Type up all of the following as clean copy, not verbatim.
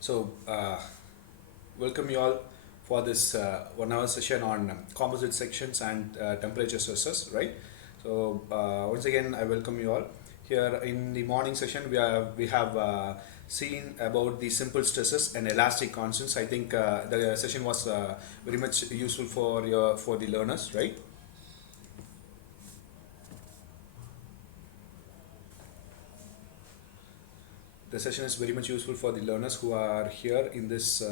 So, welcome you all for this 1 hour session on composite sections and temperature sources, right? So, once again, I welcome you all. Here in the morning session, we have seen about the simple stresses and elastic constants. I think the session was very much useful for the learners, right? The session is very much useful for the learners who are here in this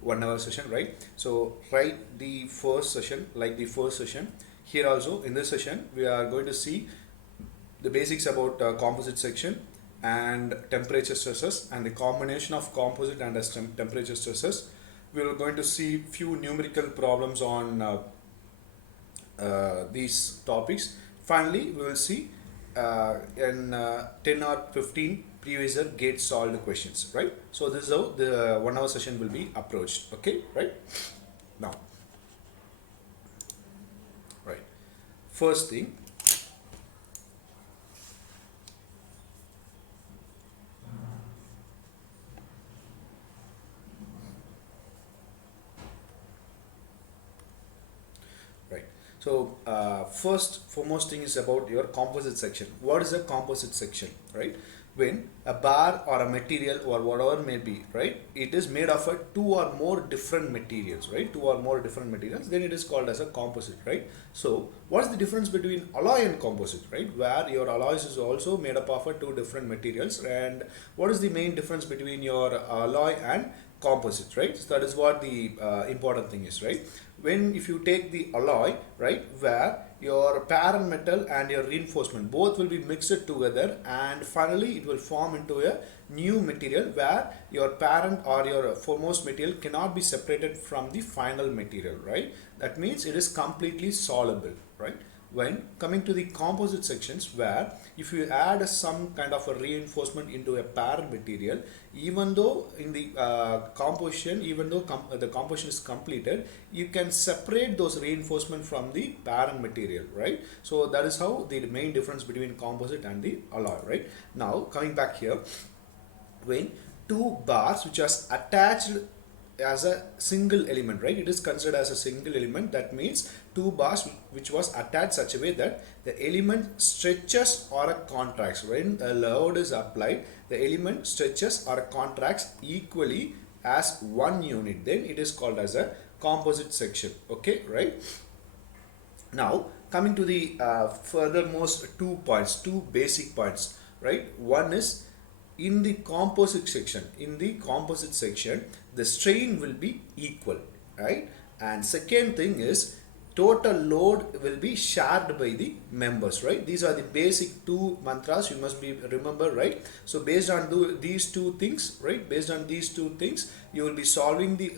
1 hour session, right? So write the first session like the first session. Here also in this session we are going to see the basics about composite section and temperature stresses and the combination of composite and temperature stresses. We are going to see few numerical problems on these topics. Finally, we will see in 10 or 15 previous year gate solved questions, right? So this is how the 1 hour session will be approached. Okay, right? Now, right. First thing, right. So first foremost thing is about your composite section. What is a composite section, right? When a bar or a material or whatever may be, right, it is made of a two or more different materials, right? Two or more different materials, then it is called as a composite, right? So what is the difference between alloy and composite, right? Where your alloys is also made up of a two different materials, and what is the main difference between your alloy and composite, right? So that is what the important thing is, right? When if you take the alloy, right, where your parent metal and your reinforcement both will be mixed together, and finally it will form into a new material where your parent or your foremost material cannot be separated from the final material, right? That means it is completely soluble, right? When coming to the composite sections, where if you add some kind of a reinforcement into a parent material, even though in the composition, even though the composition is completed, you can separate those reinforcement from the parent material, right? So that is how the main difference between composite and the alloy, right? Now coming back here, when two bars which are attached as a single element, right, it is considered as a single element. That means two bars which was attached such a way that the element stretches or contracts. When a load is applied, the element stretches or contracts equally as one unit, then it is called as a composite section. Okay, right? Now coming to the furthermost 2 points, two basic points, right? One is in the composite section. In the composite section, the strain will be equal, right? And second thing is total load will be shared by the members, right? These are the basic two mantras you must be remember, right? So based on these two things, right, based on these two things, you will be solving the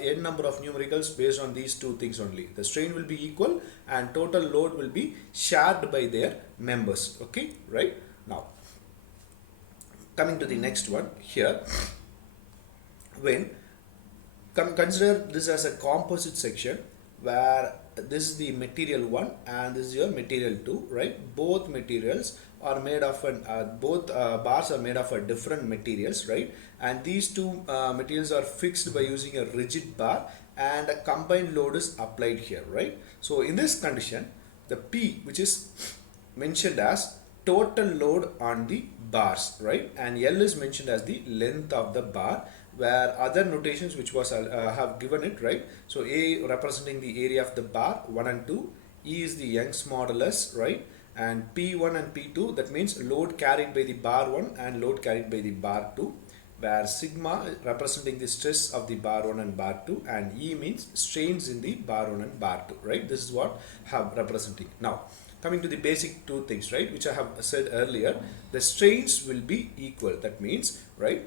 n number of numericals based on these two things only. The strain will be equal and total load will be shared by their members. Okay, right? Now coming to the next one here, when consider this as a composite section where this is the material 1 and this is your material 2, right? Both materials are made of both bars are made of a different materials, right? And these two materials are fixed by using a rigid bar, and a combined load is applied here, right? So in this condition, the P, which is mentioned as total load on the bars, right? And L is mentioned as the length of the bar, where other notations which was have given it, right? So A representing the area of the bar 1 and 2, E is the Young's modulus, right? And P1 and P2, that means load carried by the bar 1 and load carried by the bar 2, where sigma representing the stress of the bar 1 and bar 2, and E means strains in the bar 1 and bar 2, right? This is what have representing. Now coming to the basic two things, right, which I have said earlier, the strains will be equal. That means, right,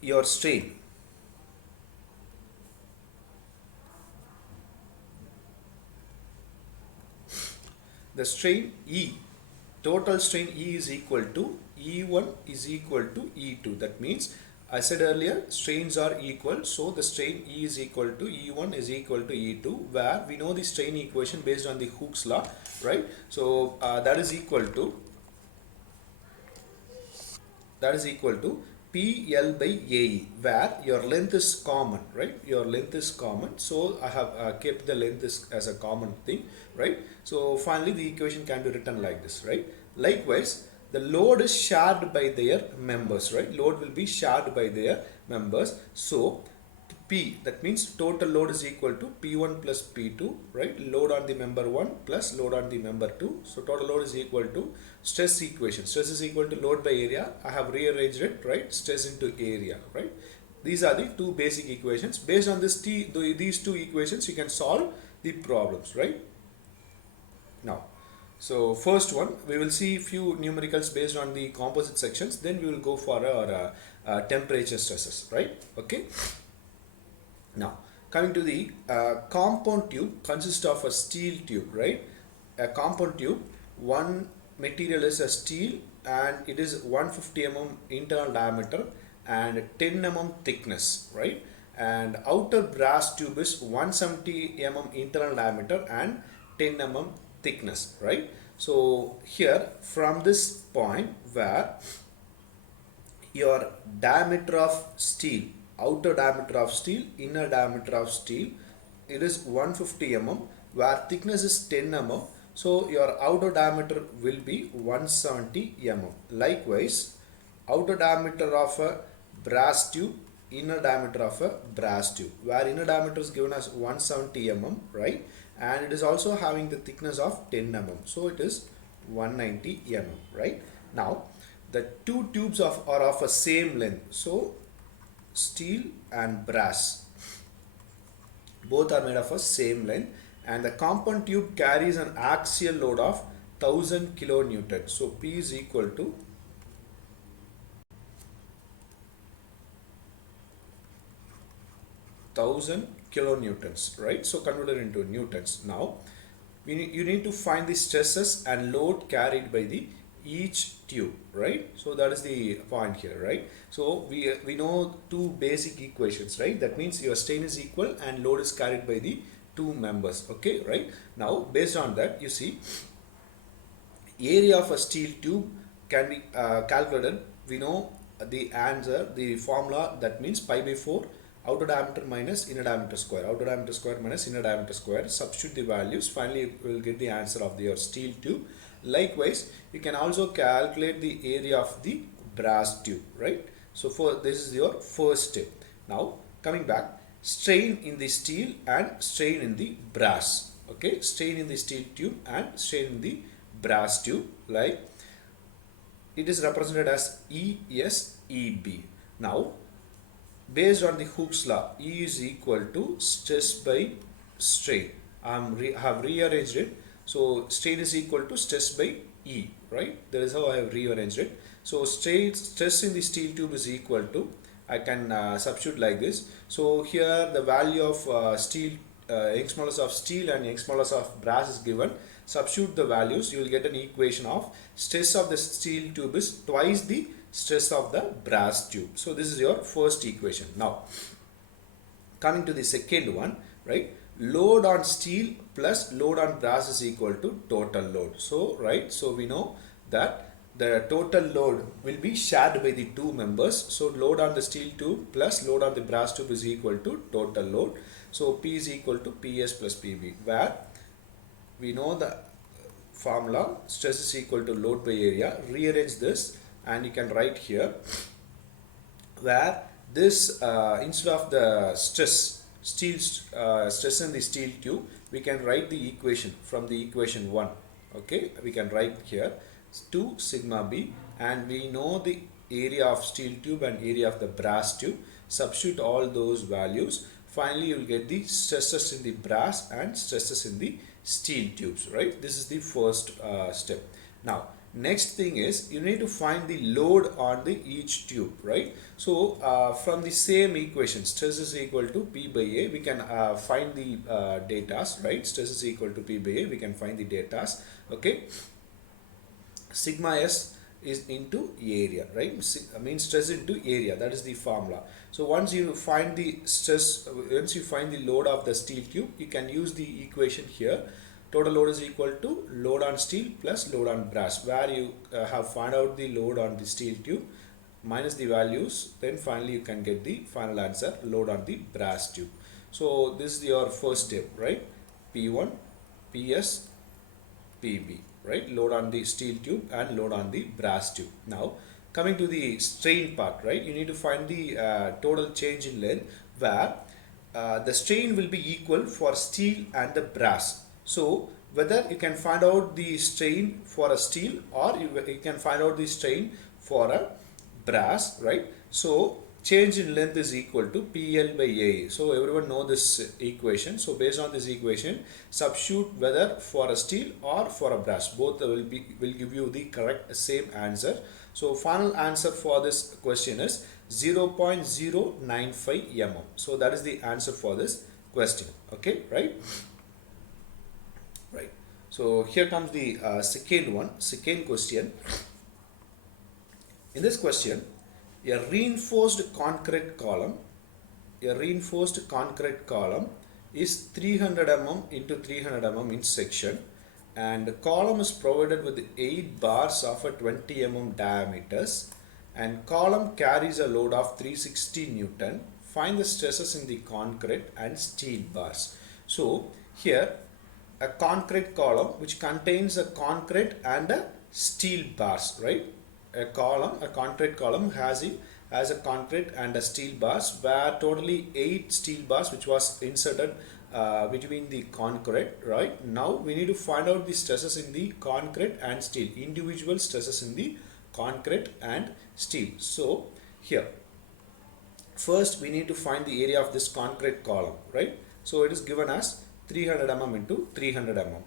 your strain, the strain E, total strain E is equal to E1 is equal to E2. That means I said earlier strains are equal, so the strain E is equal to E1 is equal to E2, where we know the strain equation based on the Hooke's law, right? So that is equal to PL by AE, where your length is common, right? Your length is common. So I have kept the length as a common thing, right? So finally the equation can be written like this, right? Likewise, the load is shared by their members, right? Load will be shared by their members. So P, that means total load is equal to P1 plus P2, right? Load on the member 1 plus load on the member 2. So total load is equal to stress equation. Stress is equal to load by area. I have rearranged it, right? Stress into area, right? These are the two basic equations. Based on these two equations, you can solve the problems, right? Now, so first one, we will see few numericals based on the composite sections. Then we will go for our temperature stresses, right? Okay. Now, coming to the compound tube consists of a steel tube, right? A compound tube, one material is a steel and it is 150 mm internal diameter and 10 mm thickness, right? And outer brass tube is 170 mm internal diameter and 10 mm thickness, right? So here from this point where your diameter of steel, outer diameter of steel, inner diameter of steel, it is 150 mm, where thickness is 10 mm. So your outer diameter will be 170 mm. Likewise, outer diameter of a brass tube, inner diameter of a brass tube, where inner diameter is given as 170 mm, right? And it is also having the thickness of 10 mm. So it is 190 mm, right? Now, the two tubes are of a same length. So steel and brass, both are made of a same length, and the compound tube carries an axial load of 1000 kilonewton. So P is equal to 1000 kilonewtons, right? So converted into newtons. Now you need to find the stresses and load carried by the each tube, right? So that is the point here, right? So we know two basic equations, right? That means your strain is equal and load is carried by the two members, okay, right? Now based on that, you see area of a steel tube can be calculated. We know the answer, the formula, that means pi by 4 outer diameter minus inner diameter square, outer diameter square minus inner diameter square. Substitute the values, finally you will get the answer of your steel tube. Likewise, you can also calculate the area of the brass tube, right? So for this is your first step. Now coming back, strain in the steel and strain in the brass, okay? Strain in the steel tube and strain in the brass tube, like it is represented as ESEB. Now based on the Hooke's law, E is equal to stress by strain. I have rearranged it. So strain is equal to stress by E, right? That is how I have rearranged it. So stress in the steel tube is equal to, I can substitute like this. So here the value of steel, Young's modulus of steel and Young's modulus of brass is given. Substitute the values, you will get an equation of stress of the steel tube is twice the stress of the brass tube. So this is your first equation. Now coming to the second one, right? Load on steel plus load on brass is equal to total load. So right, so we know that the total load will be shared by the two members. So load on the steel tube plus load on the brass tube is equal to total load. So P is equal to PS plus PB, where we know the formula, stress is equal to load by area. Rearrange this and you can write here, where this instead of the stress in the steel tube, we can write the equation from the equation 1, okay? We can write here 2 sigma B, and we know the area of steel tube and area of the brass tube. Substitute all those values, finally you will get the stresses in the brass and stresses in the steel tubes, right? This is the first step. Now next thing is you need to find the load on the each tube, right? So from the same equation, stress is equal to P by A, we can find the datas, right? Stress is equal to P by A, we can find the datas, okay? Sigma S is into area, right? Means stress into area, that is the formula. So once you find the stress, once you find the load of the steel tube, you can use the equation here. Total load is equal to load on steel plus load on brass, where you have found out the load on the steel tube. minus the values, then finally you can get the final answer, load on the brass tube. So this is your first step, right? P1, PS, PB, right? Load on the steel tube and load on the brass tube. Now coming to the strain part, right? You need to find the total change in length where the strain will be equal for steel and the brass. So whether you can find out the strain for a steel or you can find out the strain for a brass, right? So change in length is equal to PL by A. So everyone know this equation. So based on this equation, substitute whether for a steel or for a brass, both will give you the correct same answer. So final answer for this question is 0.095 mm. So that is the answer for this question. Okay, right? Right. So here comes the second question. In this question, a reinforced concrete column is 300 mm into 300 mm in section, and the column is provided with 8 bars of a 20 mm diameters, and column carries a load of 360 Newton. Find the stresses in the concrete and steel bars. So here a concrete column which contains a concrete and a steel bars, right? A concrete column has a concrete and a steel bars, where totally 8 steel bars which was inserted between the concrete, right? Now we need to find out the stresses in the concrete and steel, individual stresses in the concrete and steel. So here first we need to find the area of this concrete column, right? So it is given as 300 mm into 300 mm.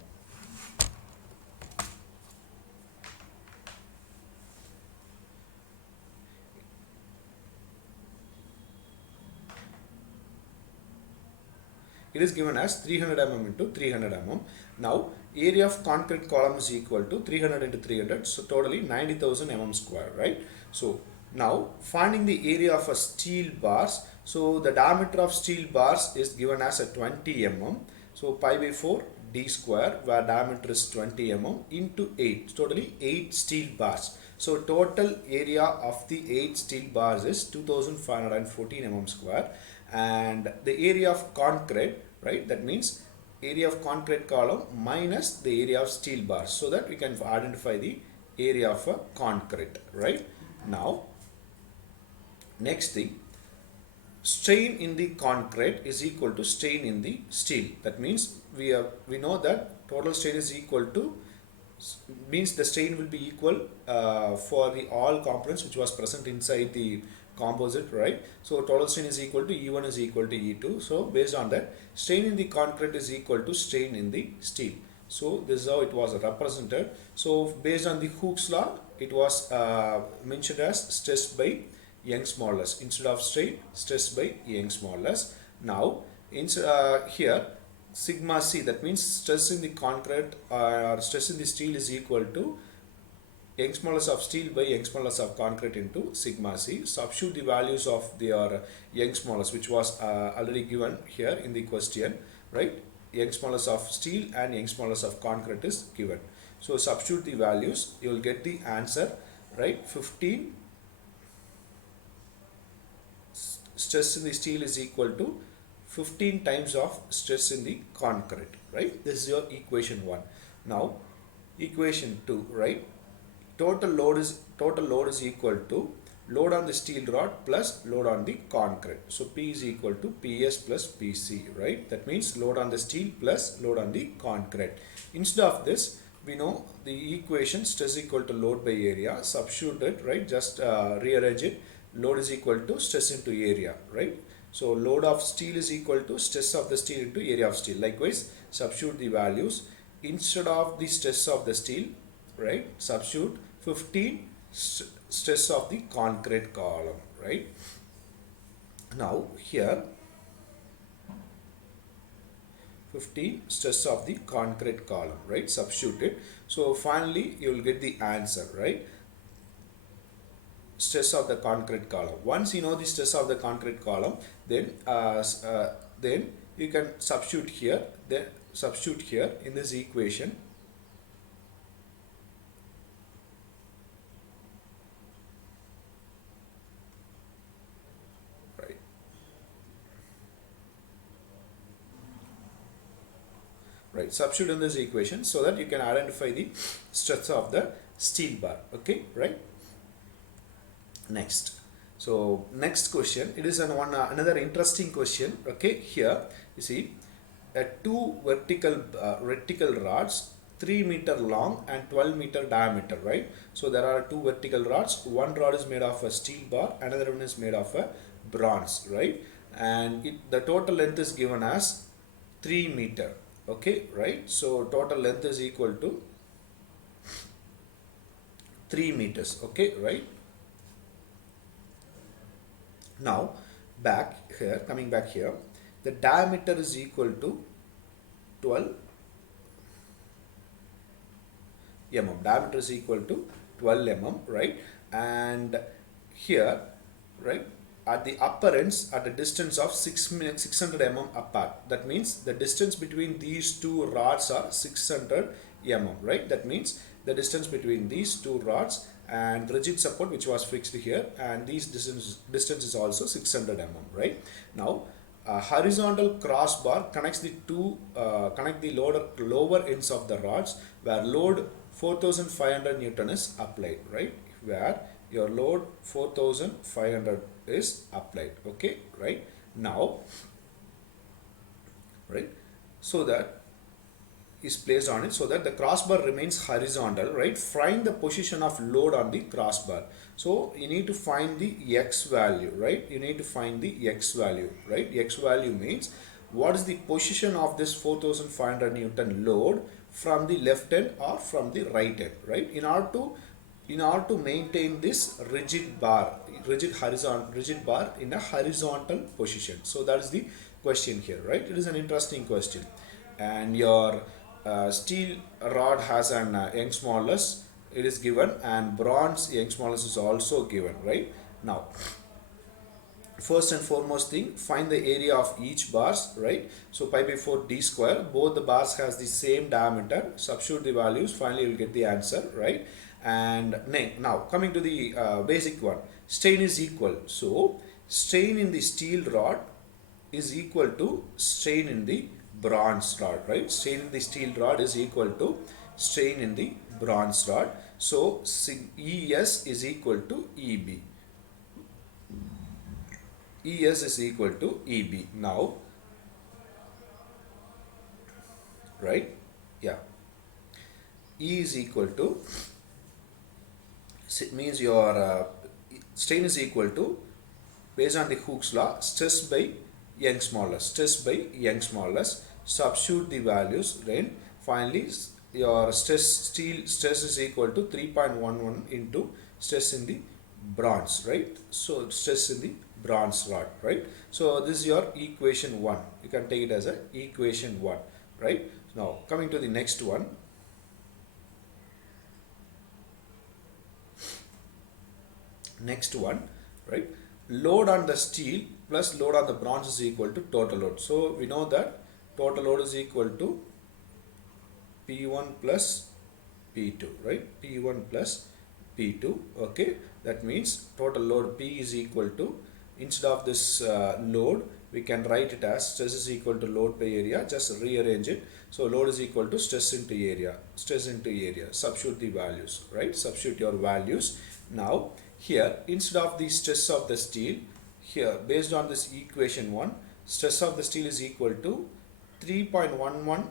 It is given as 300 mm into 300 mm. Now area of concrete column is equal to 300 into 300, so totally 90,000 mm square, right? So now finding the area of a steel bars. So the diameter of steel bars is given as a 20 mm. So pi by 4 d square, where diameter is 20 mm into 8, so totally 8 steel bars. So total area of the 8 steel bars is 2514 mm square, and the area of concrete, right, that means area of concrete column minus the area of steel bars, so that we can identify the area of a concrete, right? Now next thing, strain in the concrete is equal to strain in the steel. That means we know that total strain is equal to, means the strain will be equal for the all components which was present inside the composite, right? So total strain is equal to E1 is equal to E2. So based on that, strain in the concrete is equal to strain in the steel. So this is how it was represented. So based on the Hooke's law, it was mentioned as stress by Young's modulus instead of strain, stress by Young's modulus. Now here sigma c, that means stress in the concrete or stress in the steel is equal to Young's modulus of steel by Young's modulus of concrete into sigma c. Substitute the values of their Young's modulus, which was already given here in the question, right? Young's modulus of steel and Young's modulus of concrete is given. So substitute the values, you will get the answer, right? 15 stress in the steel is equal to 15 times of stress in the concrete, right? This is your equation 1. Now equation 2, right? Total load is equal to load on the steel rod plus load on the concrete. So P is equal to PS plus PC, right? That means load on the steel plus load on the concrete. Instead of this, we know the equation stress equal to load by area. Substitute it, right? Just rearrange it. Load is equal to stress into area, right? So load of steel is equal to stress of the steel into area of steel. Likewise, substitute the values. Instead of the stress of the steel, right, substitute 15 stress of the concrete column, right? Now here 15 stress of the concrete column, right? Substitute it. So finally you will get the answer, right? Stress of the concrete column. Once you know the stress of the concrete column, then you can substitute here. Then substitute here in this equation. right? Substitute in this equation so that you can identify the stress of the steel bar, okay, right? Next, so next question, it is another interesting question, okay. Here you see two vertical rods, 3 meter long and 12-meter diameter, right? So there are two vertical rods, one rod is made of a steel bar, another one is made of a bronze, right? And the total length is given as 3 meter, okay, right? So total length is equal to 3 meters, okay, right? Now coming back here, the diameter is equal to 12 mm. Diameter is equal to 12 mm, right? And here, right, at the upper ends at a distance of 600 mm apart. That means the distance between these two rods are 600 mm, right? That means the distance between these two rods and rigid support which was fixed here, and these distance is also 600 mm, right? Now a horizontal crossbar connects the lower ends of the rods where load 4500 Newton is applied, right? Where your load 4500 is applied, okay, right? Now, right, so that is placed on it so that the crossbar remains horizontal, right? Find the position of load on the crossbar. So you need to find the x value, right? You need to find the x value, right? X value means what is the position of this 4500 Newton load from the left end or from the right end, right? In order to maintain this rigid bar in a horizontal position. So that is the question here, right? It is an interesting question. And your steel rod has an Young's modulus, it is given, and bronze Young's modulus is also given, right? Now first and foremost thing, find the area of each bars, right? So pi by 4 d square, both the bars has the same diameter, substitute the values, finally you will get the answer, right? And now coming to the basic one, strain is equal, so strain in the steel rod is equal to strain in the bronze rod, right? Strain in the steel rod is equal to strain in the bronze rod. So ES is equal to EB. ES is equal to EB. Now, right? Yeah. E is equal to, means your strain is equal to, based on the Hooke's law, stress by Young's modulus. Stress by Young's modulus. Substitute the values, then finally your stresses is equal to 3.11 into stress in the bronze, right? So stress in the bronze rod, right? So this is your equation 1. You can take it as a equation 1, right? Now coming to the next one. Next one, right? Load on the steel plus load on the bronze is equal to total load. So we know that total load is equal to P1 plus P2, right? P1 plus P2, okay? That means total load P is equal to, instead of this load, we can write it as stress is equal to load by area, just rearrange it. So load is equal to stress into area, substitute the values, right? Substitute your values. Now here, instead of the stress of the steel, here based on this equation 1, stress of the steel is equal to 3.11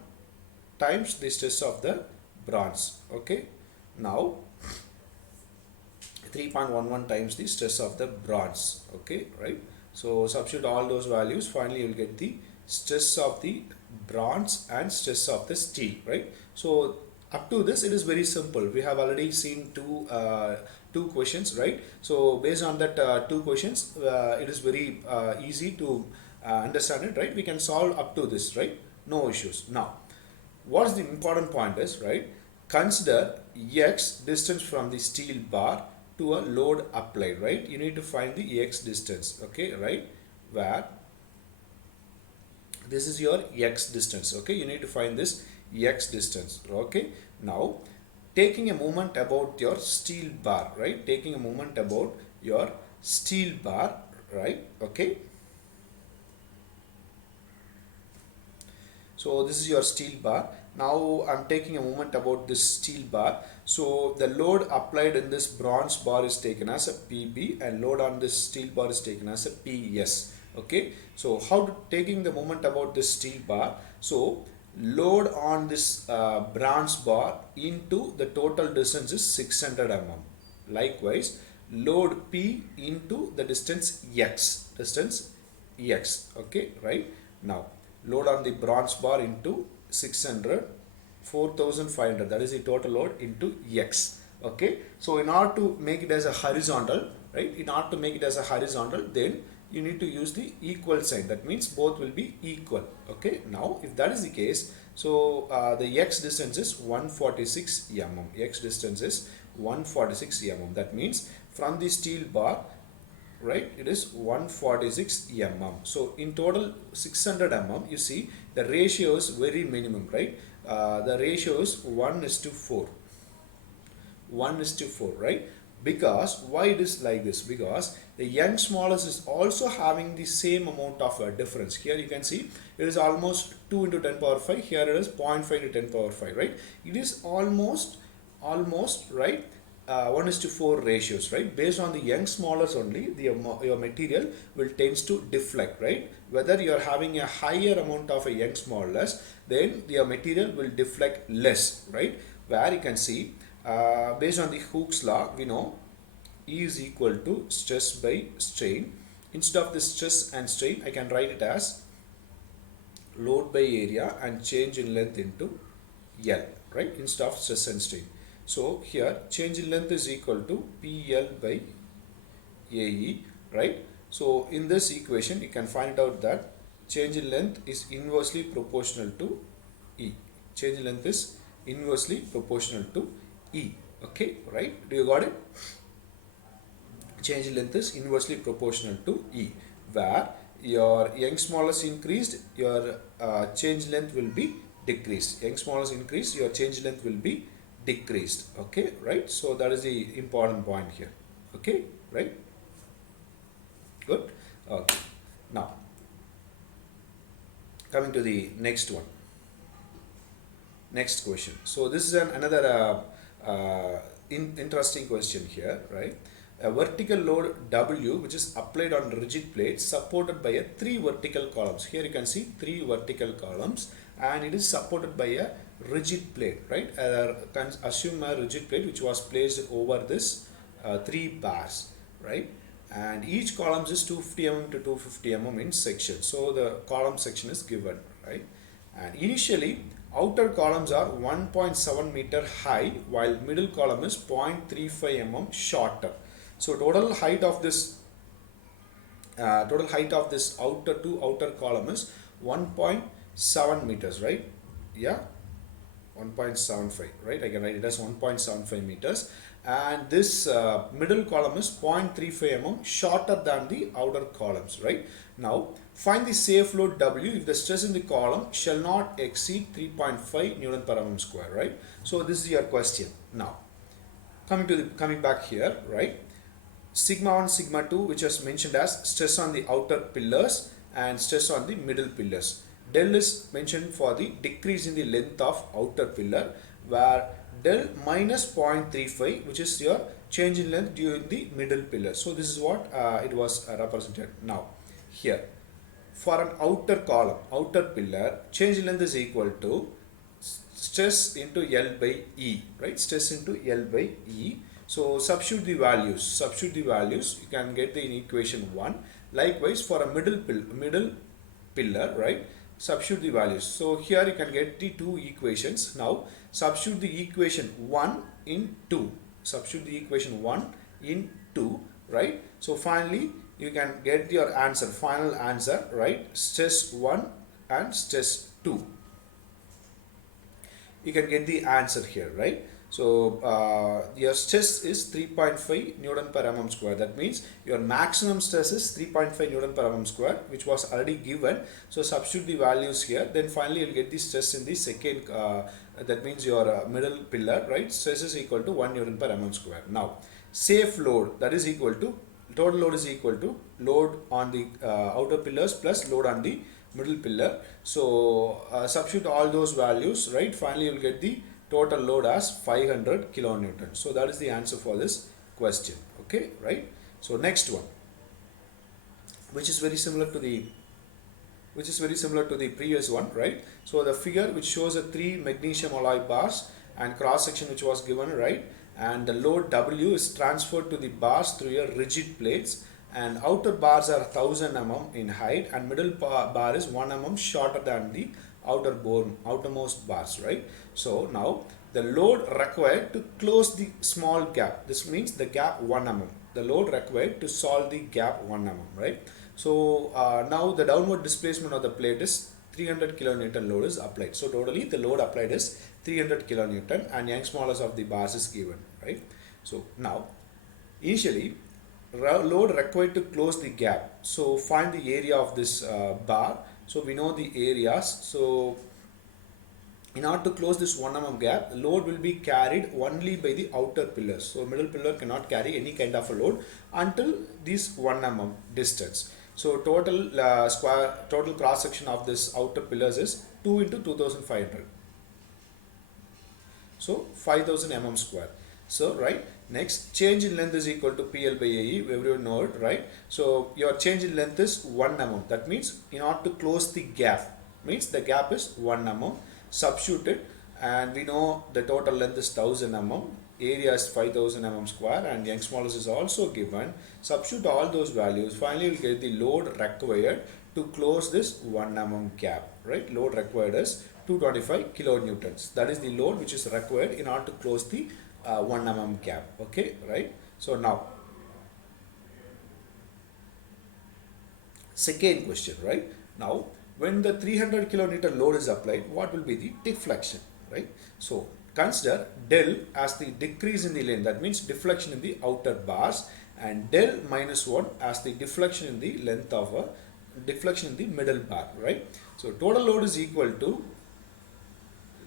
times the stress of the bronze, okay? Now 3.11 times the stress of the bronze, okay, right? So substitute all those values, finally you will get the stress of the bronze and stress of the steel, right? So up to this it is very simple. We have already seen two questions, right? So based on that two questions, it is very easy to understand it, right? We can solve up to this, right? No issues. Now what is the important point is, right, consider x distance from the steel bar to a load applied, right? You need to find the x distance, okay, right? Where this is your x distance, okay? You need to find this x distance, okay? Now taking a moment about your steel bar, right? Taking a moment about your steel bar, right? Okay. So this is your steel bar, Now I'm taking a moment about this steel bar. So the load applied in this bronze bar is taken as a PB and load on this steel bar is taken as a PS. Okay, so how to taking the moment about this steel bar. So load on this bronze bar into the total distance is 600 mm. Likewise, load P into the distance X. Okay, right? Now load on the bronze bar into 600, 4500, that is the total load into X. Okay, so in order to make it as a horizontal, right, in order to make it as a horizontal, then you need to use the equal sign. That means both will be equal. Okay, now if that is the case, so the X distance is 146 mm. X distance is 146 mm. That means from the steel bar, right, it is 146 mm. So in total 600 mm, you see the ratio is very minimum, right? The ratio is 1:4. 1:4, right? Because why it is like this? Because the young smallest is also having the same amount of difference. Here you can see it is almost 2 into 10 power 5. Here it is 0.5 into 10 power 5, right? It is almost right, 1:4 ratios, right? Based on the young smallest only, your material will tends to deflect, right? Whether you are having a higher amount of a young smallest, then your material will deflect less, right? Where you can see, based on the Hooke's law, we know E is equal to stress by strain. Instead of this stress and strain, I can write it as load by area and change in length into L, right? Instead of stress and strain. So here change in length is equal to PL by AE, right? So in this equation, you can find out that change in length is inversely proportional to E. Change in length is inversely proportional to E. Okay, right? Do you got it? Change in length is inversely proportional to E, where your young smallest increased, your change length will be decreased. Young smallest increased, your change length will be decreased. Okay, right? So that is the important point here. Okay, right? Good. Okay. Now coming to the next one. Next question. So this is another interesting question here, right? A vertical load W which is applied on rigid plate supported by a 3 vertical columns. Here you can see 3 vertical columns and it is supported by a rigid plate, right? Can assume a rigid plate which was placed over this 3 bars, right? And each column is 250 mm to 250 mm in section. So the column section is given, right? And initially outer columns are 1.7 meter high while middle column is 0.35 mm shorter. So total height of this outer column is 1.7 meters, right? Yeah, 1.75, right? I can write it as 1.75 meters. And this middle column is 0.35 mm shorter than the outer columns, right? Now find the safe load W if the stress in the column shall not exceed 3.5 Newton per mm square, right? So this is your question. Now coming back here, right? Sigma 1, sigma 2, which was mentioned as stress on the outer pillars and stress on the middle pillars. Del is mentioned for the decrease in the length of outer pillar, where del minus 0.35, which is your change in length during the middle pillar. So this is what it was represented. Now here for an outer column, outer pillar, change in length is equal to stress into L by E, right? Stress into L by E. So substitute the values, you can get the in equation 1. Likewise for a middle pillar, right? Substitute the values. So here you can get the 2 equations. Now substitute the equation 1 in 2. Substitute the equation 1 in 2, right? So finally you can get your answer, final answer, right? Stress 1 and stress 2. You can get the answer here, right? So your stress is 3.5 Newton per mm square. That means your maximum stress is 3.5 Newton per mm square, which was already given. So substitute the values here. Then finally you'll get the stress in the second, that means your middle pillar, right? Stress is equal to 1 Newton per mm square. Now safe load, that is equal to, total load is equal to load on the outer pillars plus load on the middle pillar. So substitute all those values, right? Finally, you will get the total load as 500 kilonewton. So that is the answer for this question. Okay, right? So next one, which is very similar to the previous one, right? So the figure which shows the three magnesium alloy bars and cross section which was given, right? And the load W is transferred to the bars through a rigid plates, and outer bars are 1000 mm in height, and middle bar is 1 mm shorter than the outermost bars, right? So now the load required to close the small gap, this means the gap 1 mm, the load required to solve the gap 1 mm, right? So now the downward displacement of the plate is 300 kilonewton load is applied. So totally the load applied is 300 kilonewton, and Young's modulus of the bars is given, right? So now initially load required to close the gap. So find the area of this bar. So we know the areas. So in order to close this 1 mm gap, load will be carried only by the outer pillars. So middle pillar cannot carry any kind of a load until this 1 mm distance. So total cross section of this outer pillars is 2 into 2500. So 5000 mm square. So right, next change in length is equal to PL by AE, everyone know it, right? So your change in length is 1 mm. That means in order to close the gap, means the gap is 1 mm. Substitute it, and we know the total length is 1000 mm, area is 5000 mm square, and Young's modulus is also given. Substitute all those values. Finally, you will get the load required to close this 1 mm gap, right? Load required is 225 kilonewtons. That is the load which is required in order to close the 1 mm gap. Okay, right? So now, second question, right? Now, when the 300 kilonewton load is applied, what will be the deflection, right? So consider del as the decrease in the length, that means deflection in the outer bars, and del minus 1 as the deflection in the length of a deflection in the middle bar, right? So total load is equal to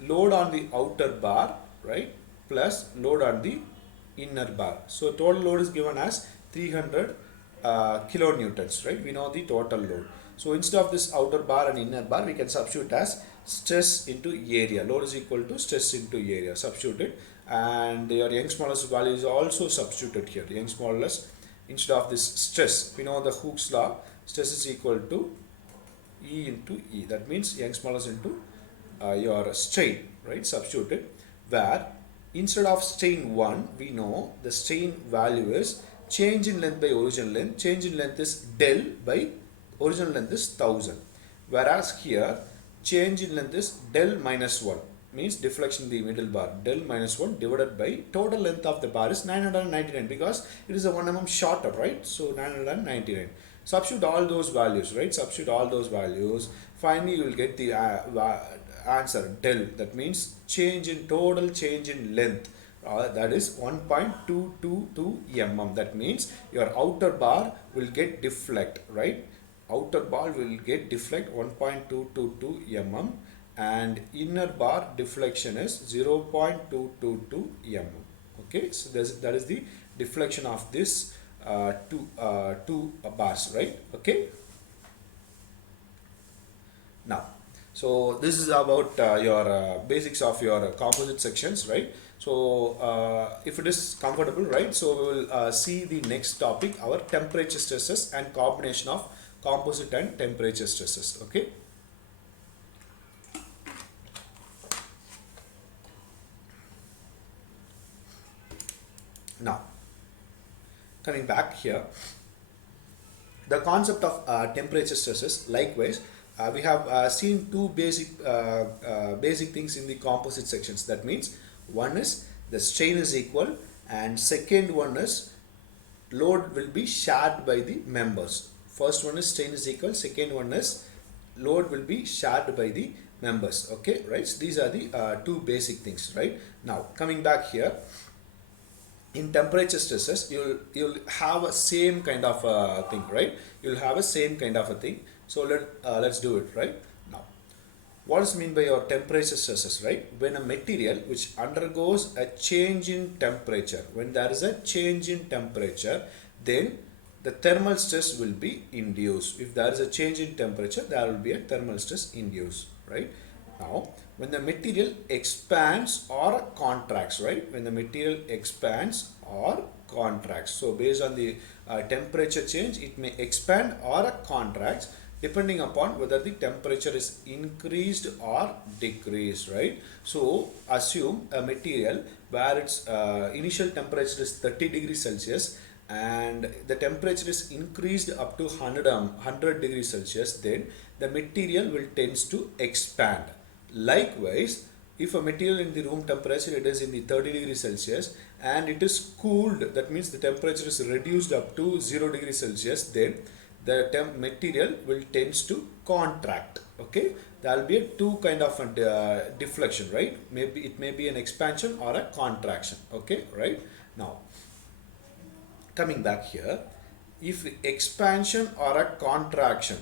load on the outer bar, right, plus load on the inner bar. So total load is given as 300 kilonewtons, right? We know the total load. So instead of this outer bar and inner bar, we can substitute as stress into area. Load is equal to stress into area. Substitute it, and your Young's modulus value is also substituted here. Young's modulus, instead of this stress, we know the Hooke's law, stress is equal to E into E. That means Young's modulus into your strain, right? Substituted, where instead of strain 1, we know the strain value is change in length by original length. Change in length is del by original length is 1000, whereas here change in length is del minus 1, means deflection in the middle bar, del minus 1 divided by total length of the bar is 999, because it is a 1 mm shorter, right? So 999. Substitute all those values, right? Substitute all those values. Finally, you will get the answer del, that means change in total change in length. That is 1.222 mm. That means your outer bar will get deflect, right? Outer bar will get deflect 1.222 mm, and inner bar deflection is 0.222 mm. Okay, so that is the deflection of this two bars, right? Okay. Now, so this is about your basics of your composite sections, right? So if it is comfortable, right? So we will see the next topic, our temperature stresses and combination of composite and temperature stresses. Okay. Now, coming back here, the concept of temperature stresses, likewise, we have seen two basic things in the composite sections. That means one is the strain is equal, and second one is load will be shared by the members. First one is strain is equal, second one is load will be shared by the members. Okay, right? So these are the two basic things, right? Now coming back here, in temperature stresses, you'll have a same kind of a thing, right? You'll have a same kind of a thing. So let's do it, right? Now, what is mean by your temperature stresses, right? When a material which undergoes a change in temperature, when there is a change in temperature, then the thermal stress will be induced. If there is a change in temperature, there will be a thermal stress induced, right? Now, when the material expands or contracts, right? When the material expands or contracts. So, based on the temperature change, it may expand or contracts depending upon whether the temperature is increased or decreased, right? So, assume a material where its initial temperature is 30 degrees Celsius and the temperature is increased up to 100 degrees Celsius, then the material will tends to expand. Likewise, if a material in the room temperature it is in the 30 degrees Celsius and it is cooled, that means the temperature is reduced up to 0 degrees Celsius, then the material will tends to contract. Okay, there will be a two kind of a deflection, right? Maybe it may be an expansion or a contraction. Okay, right? Now, coming back here, if expansion or a contraction,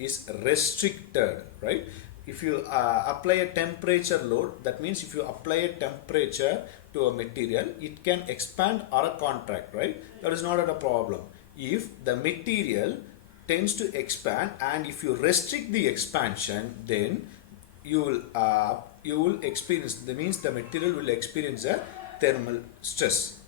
is restricted, right? If you apply a temperature load, that means if you apply a temperature to a material, it can expand or contract, right? That is not a problem. If the material tends to expand and if you restrict the expansion, then you will experience, that means the material will experience a thermal stress.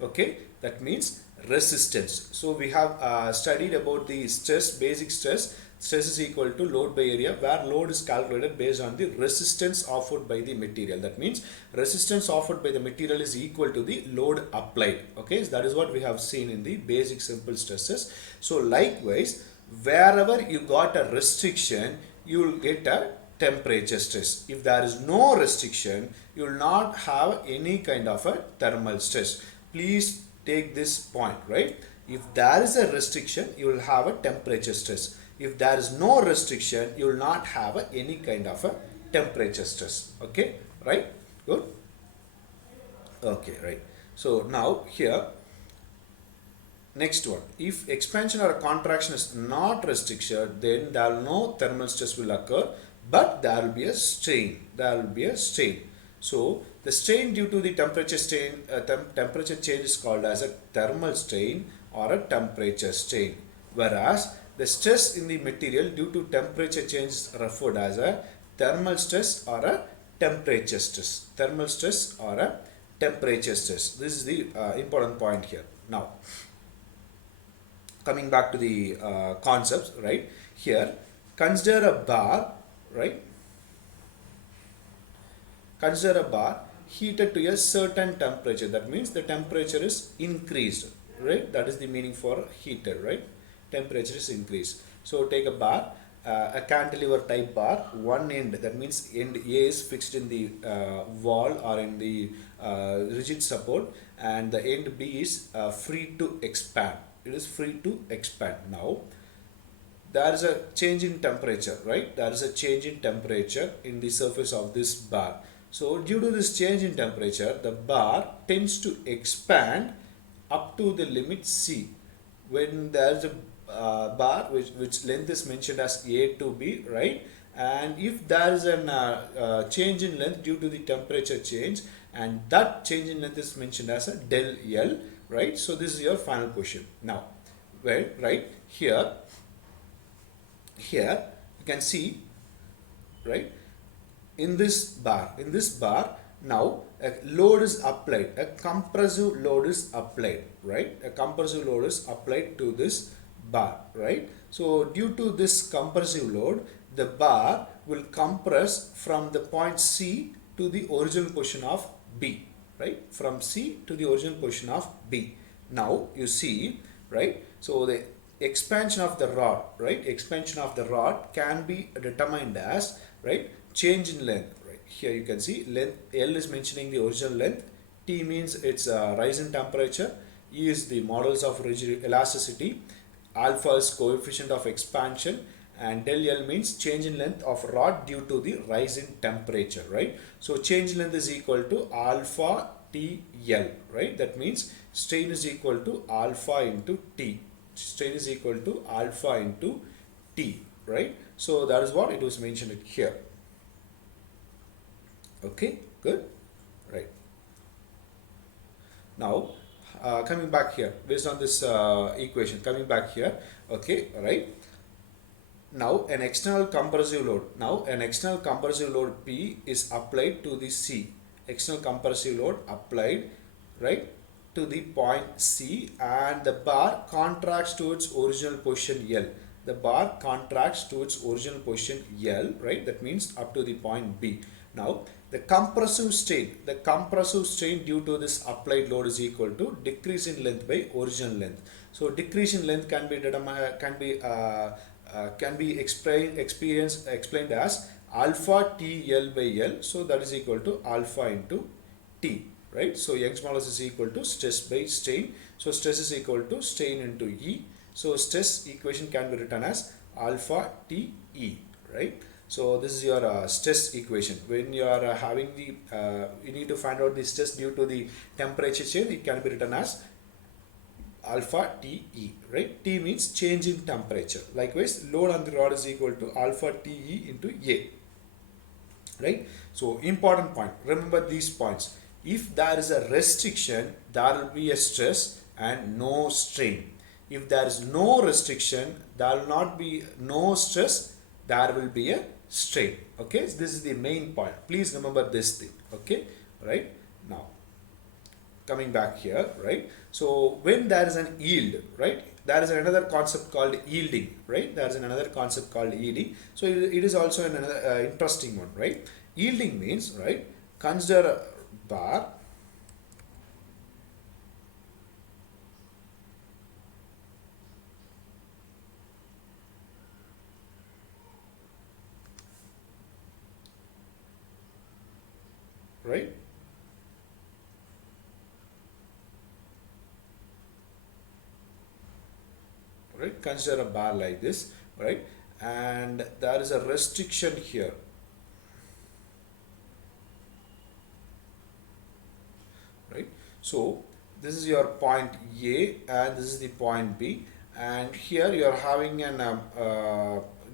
Okay, that means resistance. So we have studied about the stress, basic stress. Stress is equal to load by area, where load is calculated based on the resistance offered by the material. That means resistance offered by the material is equal to the load applied. Okay, so that is what we have seen in the basic simple stresses. So likewise, wherever you got a restriction, you will get a temperature stress. If there is no restriction, you will not have any kind of a thermal stress. Please take this point, right? If there is a restriction, you will have a temperature stress. If there is no restriction, you will not have any kind of a temperature stress. Okay, right? Good. Okay, right. So now here, next one. If expansion or a contraction is not restriction, then there will no thermal stress will occur, but there will be a strain. So the strain due to the temperature temperature change is called as a thermal strain or a temperature strain, whereas the stress in the material due to temperature change is referred as a thermal stress or a temperature stress. This is the important point here. Now, coming back to the concepts, right? Here, consider a bar, right? Consider a bar heated to a certain temperature. That means the temperature is increased, right? That is the meaning for heated, right? Temperature is increased. So take a bar, a cantilever type bar. One end, that means end A is fixed in the wall or in the rigid support, and the end B is free to expand. It is free to expand. Now, there is a change in temperature, right? There is a change in temperature in the surface of this bar. So due to this change in temperature, the bar tends to expand up to the limit C. When there is a bar which length is mentioned as A to B, right? And if there is a change in length due to the temperature change, and that change in length is mentioned as a del L, right? So this is your final question. Now, well, right here you can see, right? In this bar, now a load is applied, a compressive load is applied, right? A compressive load is applied to this bar, right? So due to this compressive load, the bar will compress from the point C to the original position of B, right? From C to the original position of B. Now you see, right? So the expansion of the rod, right? Expansion of the rod can be determined as, right, change in length. Right here you can see length. L is mentioning the original length, T means its rise in temperature, E is the modulus of rigid elasticity, alpha is coefficient of expansion, and del L means change in length of rod due to the rise in temperature, right? So change in length is equal to alpha TL, right? That means strain is equal to alpha into T. Strain is equal to alpha into T, right? So that is what it was mentioned here. Okay, good, right. Now coming back here, based on this equation, coming back here, okay, right? Now an external compressive load. Now an external compressive load P is applied to the C. External compressive load applied, right, to the point C, and the bar contracts to its original position L. The bar contracts to its original position L, right? That means up to the point B. Now the compressive strain due to this applied load is equal to decrease in length by original length. So decrease in length can be determined, can be explained as alpha TL by L. So that is equal to alpha into T, right? So Young's modulus is equal to stress by strain. So stress is equal to strain into E. So stress equation can be written as alpha TE, right? So this is your stress equation. When you are having the, you need to find out the stress due to the temperature change, it can be written as alpha TE, right? T means change in temperature. Likewise, load on the rod is equal to alpha TE into A, right? So important point, remember these points. If there is a restriction, there will be a stress and no strain. If there is no restriction, there will not be no stress, there will be a strain. Okay, so this is the main point. Please remember this thing. Okay, right? Now coming back here, right? So when there is an yield, right, there is another concept called yielding, right? There is another concept called yielding. So it is also another interesting one, right? Yielding means, right, consider a bar, right? Right, consider a bar like this, right, and there is a restriction here, right? So this is your point A and this is the point B, and here you are having an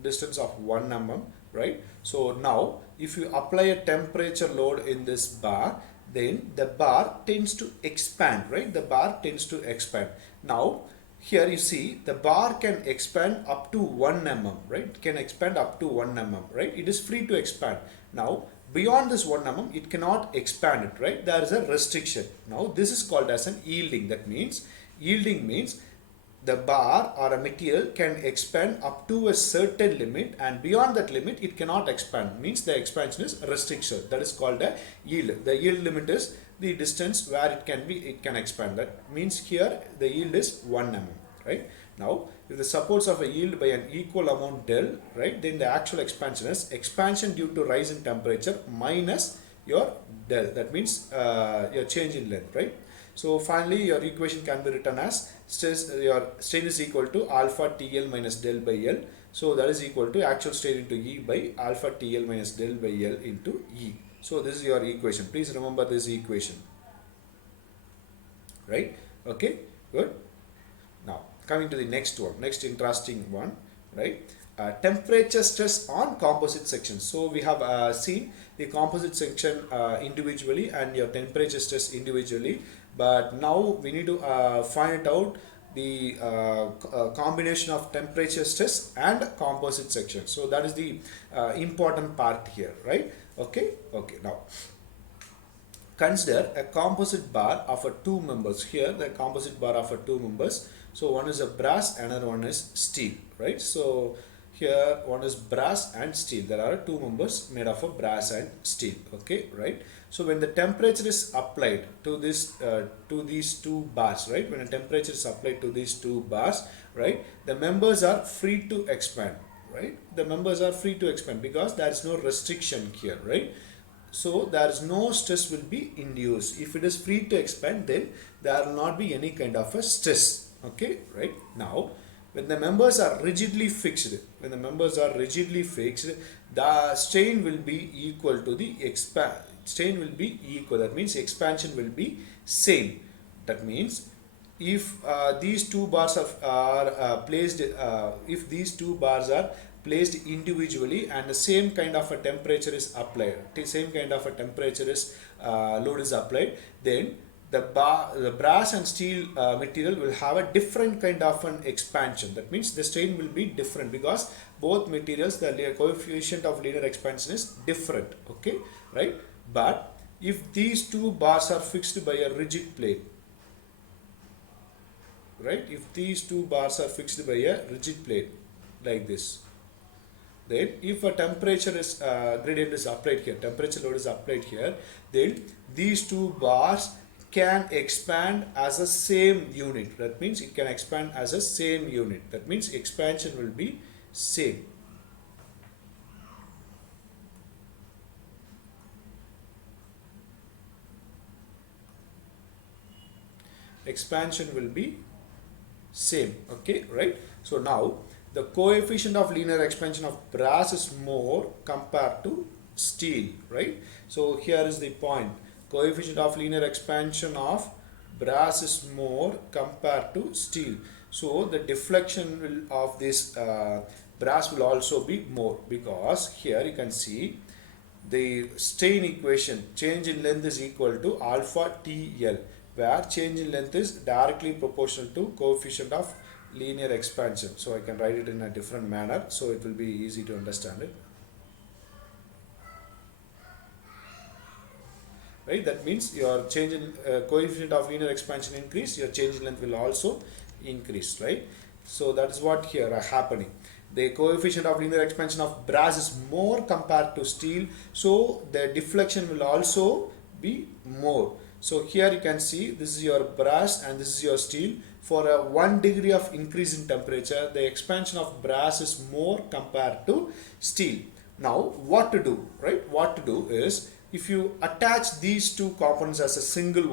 distance of 1 mm, right? So now if you apply a temperature load in this bar, then the bar tends to expand, right? The bar tends to expand. Now here you see the bar can expand up to 1 mm, right? Can expand up to 1 mm, right? It is free to expand. Now beyond this 1 mm it cannot expand it, right? There is a restriction. Now this is called as an yielding. That means yielding means the bar or a material can expand up to a certain limit, and beyond that limit it cannot expand, means the expansion is restriction. That is called a yield. The yield limit is the distance where it can expand. That means here the yield is 1 mm, right? Now if the supports of a yield by an equal amount del, right, then the actual expansion is expansion due to rise in temperature minus your del. That means your change in length, right? So finally your equation can be written as stress, your strain is equal to alpha TL minus del by L. So that is equal to actual strain into E by alpha TL minus del by L into E. So this is your equation. Please remember this equation, right? Okay, good. Now coming to the next one, next interesting one, right? Temperature stress on composite section. So we have seen the composite section individually and your temperature stress individually, but now we need to find out the combination of temperature stress and composite section. So that is the important part here, right? Okay, now consider a composite bar of a 2 members. Here the composite bar of a 2 members. So one is a brass, another one is steel, right? So here one is brass and steel. There are 2 members made of a brass and steel. Okay, right? So when the temperature is applied to this to these 2 bars, right? When a temperature is applied to these 2 bars, right, the members are free to expand, right? The members are free to expand because there is no restriction here, right? So there is no stress will be induced. If it is free to expand, then there will not be any kind of a stress. Okay, right? Now when the members are rigidly fixed, the strain will be equal to the strain will be equal. That means expansion will be same. That means if these 2 bars are placed, if these 2 bars are placed individually and the same kind of a temperature is applied, load is applied, then the brass and steel material will have a different kind of an expansion. That means the strain will be different because both materials, the coefficient of linear expansion is different. Okay, right? But if these two bars are fixed by a rigid plate, right? If these two bars are fixed by a rigid plate like this, then if a temperature is gradient is applied here, temperature load is applied here, then these two bars can expand as a same unit. That means it can expand as a same unit. That means expansion will be same. Expansion will be same. Okay, right? So now the coefficient of linear expansion of brass is more compared to steel, right? So here is the point. Coefficient of linear expansion of brass is more compared to steel. So the deflection of this brass will also be more, because here you can see the strain equation, change in length is equal to alpha TL, where change in length is directly proportional to coefficient of linear expansion. So I can write it in a different manner so it will be easy to understand it. Right? That means your change in coefficient of linear expansion increase, your change in length will also increase, right? So that is what here are happening. The coefficient of linear expansion of brass is more compared to steel, so the deflection will also be more. So here you can see this is your brass and this is your steel. For a 1 degree of increase in temperature, the expansion of brass is more compared to steel. Now what to do, right? What to do is, if you attach these two components as a single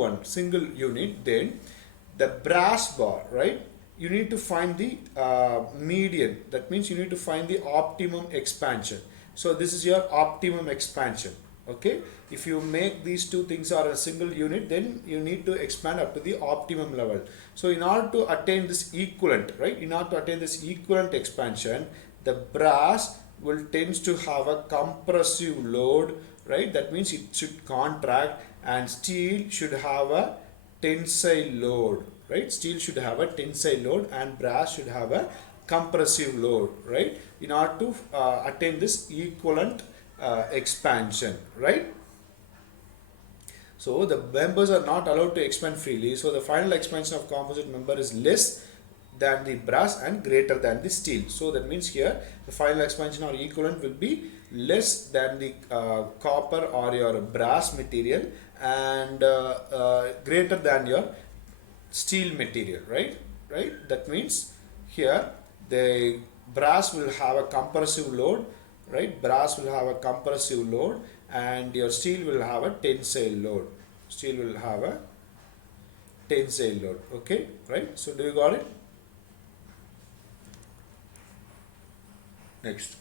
unit, then the brass bar, right, you need to find the median. That means you need to find the optimum expansion. So this is your optimum expansion. Okay, if you make these two things are a single unit, then you need to expand up to the optimum level. So in order to attain this equivalent, right, in order to attain this equivalent expansion, the brass will tends to have a compressive load, right? That means it should contract, and steel should have a tensile load, right? Steel should have a tensile load and brass should have a compressive load, right? In order to attain this equivalent expansion, right? So the members are not allowed to expand freely. So the final expansion of composite member is less than the brass and greater than the steel. So that means here the final expansion or equivalent will be less than the copper or your brass material, and greater than your steel material, right? That means here the brass will have a compressive load, right? Brass will have a compressive load and your steel will have a tensile load. Steel will have a tensile load. Okay, right? So do you got it? Next,